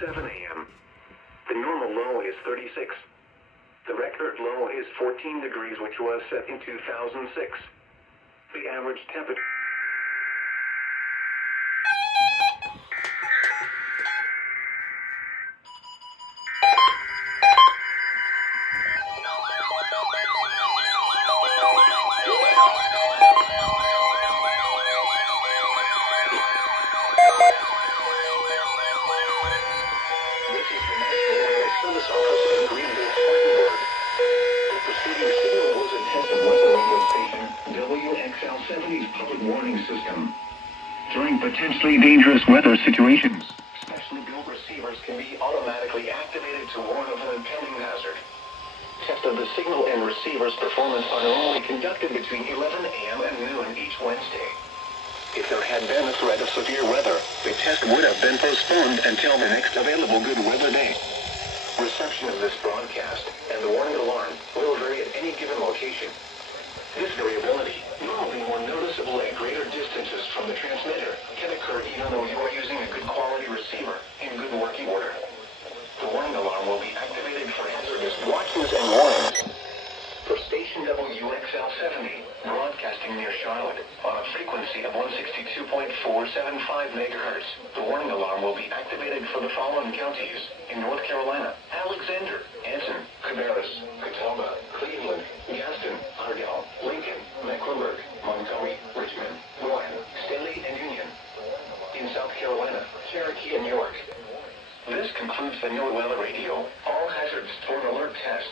7 a.m. The normal low is 36. The record low is 14 degrees, which was set in 2006. The average temperature... Service office in Greenville, Spartanburg. The preceding signal was a test of weather radio station WXL70's public warning system. During potentially dangerous weather situations, specially built receivers can be automatically activated to warn of an impending hazard. Tests of the signal and receiver's performance are normally conducted between 11 a.m. and noon each Wednesday. If there had been a threat of severe weather, the test would have been postponed until the next available good weather day. Reception of this broadcast and the warning alarm will vary at any given location. This variability, normally more noticeable at greater distances from the transmitter, can occur even though you are using a good quality receiver in good working order. The warning alarm will be activated for hazardous watches and warnings. For station WXL70, broadcasting near Charlotte on a frequency of 162.475 MHz, the warning alarm will be activated for the following counties in North Carolina: Alexander, Anson, Cabarrus, Catawba, Cleveland, Gaston, Ardell, Lincoln, Mecklenburg, Montgomery, Richmond, Warren, Stanley, and Union. In South Carolina, Cherokee, and York. This concludes the NOAA Weather Radio All Hazards Storm Alert Test.